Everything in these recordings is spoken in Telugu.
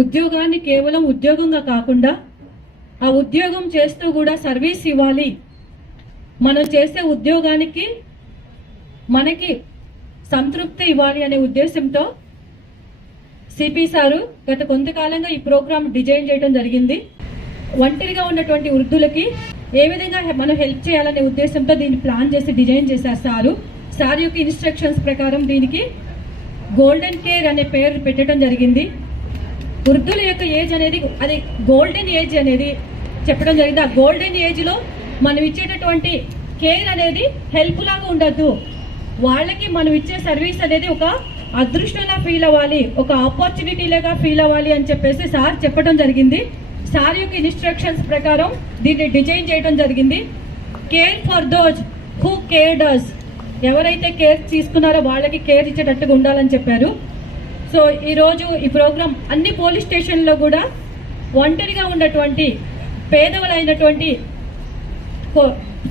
ఉద్యోగాన్ని కేవలం ఉద్యోగంగా కాకుండా ఆ ఉద్యోగం చేస్తూ కూడా సర్వీస్ ఇవ్వాలి. మనం చేసే ఉద్యోగానికి మనకి సంతృప్తి ఇవ్వాలి అనే ఉద్దేశంతో సిపి సారు గత కొంతకాలంగా ఈ ప్రోగ్రామ్ డిజైన్ చేయడం జరిగింది. ఒంటరిగా ఉన్నటువంటి వృద్ధులకి ఏ విధంగా మనం హెల్ప్ చేయాలనే ఉద్దేశంతో దీన్ని ప్లాన్ చేసి డిజైన్ చేశారు సారు. సార్ యొక్క ఇన్స్ట్రక్షన్స్ ప్రకారం దీనికి గోల్డెన్ కేర్ అనే పేరు పెట్టడం జరిగింది. వృద్ధుల యొక్క ఏజ్ అనేది అది గోల్డెన్ ఏజ్ అనేది చెప్పడం జరిగింది. ఆ గోల్డెన్ ఏజ్లో మనం ఇచ్చేటటువంటి కేర్ అనేది హెల్ప్ లాగా ఉండద్దు. వాళ్ళకి మనం ఇచ్చే సర్వీస్ అనేది ఒక అదృష్టంలా ఫీల్ అవ్వాలి ఒక ఆపర్చునిటీలాగా ఫీల్ అవ్వాలి అని చెప్పేసి సార్ చెప్పడం జరిగింది. సార్ యొక్క ఇన్స్ట్రక్షన్స్ ప్రకారం దీన్ని డిజైన్ చేయడం జరిగింది. Care for those who care does ఎవరైతే కేర్ తీసుకున్నారో వాళ్ళకి కేర్ ఇచ్చేటట్టుగా ఉండాలని చెప్పారు. సో ఈరోజు ఈ ప్రోగ్రాం అన్ని పోలీస్ స్టేషన్లో కూడా ఒంటరిగా ఉన్నటువంటి పేదవులైనటువంటి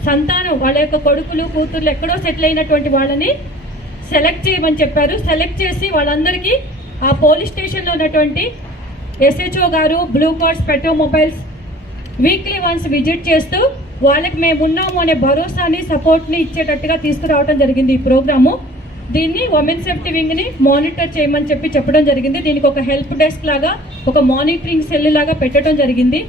సంతానం వాళ్ళ యొక్క కొడుకులు కూతుర్లు ఎక్కడో సెటిల్ అయినటువంటి వాళ్ళని సెలెక్ట్ చేయమని చెప్పారు. సెలెక్ట్ చేసి వాళ్ళందరికీ ఆ పోలీస్ స్టేషన్లో ఉన్నటువంటి ఎస్హెచ్ఓ గారు blue cards petro mobiles weekly once visit చేస్తూ వాళ్ళకి మేము ఉన్నాము అనే భరోసాని సపోర్ట్ని ఇచ్చేటట్టుగా తీసుకురావడం జరిగింది ఈ ప్రోగ్రాము. దీన్ని ఉమెన్ సేఫ్టీ వింగ్ని మానిటర్ చేయమని చెప్పి చెప్పడం జరిగింది. దీనికి ఒక హెల్ప్ డెస్క్ లాగా ఒక మానిటరింగ్ సెల్ లాగా పెట్టడం జరిగింది.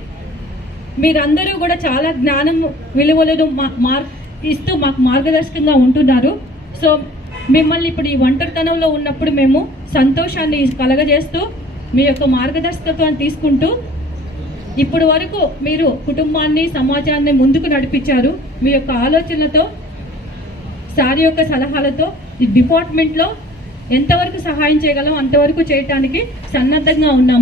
మీరందరూ కూడా చాలా జ్ఞానం విలువలను మా- మార్ ఇస్తూ మాకు మార్గదర్శకంగా ఉంటున్నారు. సో మిమ్మల్ని ఇప్పుడు ఈ ఒంటరితనంలో ఉన్నప్పుడు మేము సంతోషాన్ని కలగజేస్తూ మీ యొక్క మార్గదర్శకత్వాన్ని తీసుకుంటూ ఇప్పుడు వరకు మీరు కుటుంబాన్ని సమాజాన్ని ముందుకు నడిపించారు. మీ యొక్క ఆలోచనలతో సారి యొక్క సలహాలతో ఈ డిపార్ట్మెంట్లో ఎంతవరకు సహాయం చేయగలం అంతవరకు చేయటానికి సన్నద్ధంగా ఉన్నాము.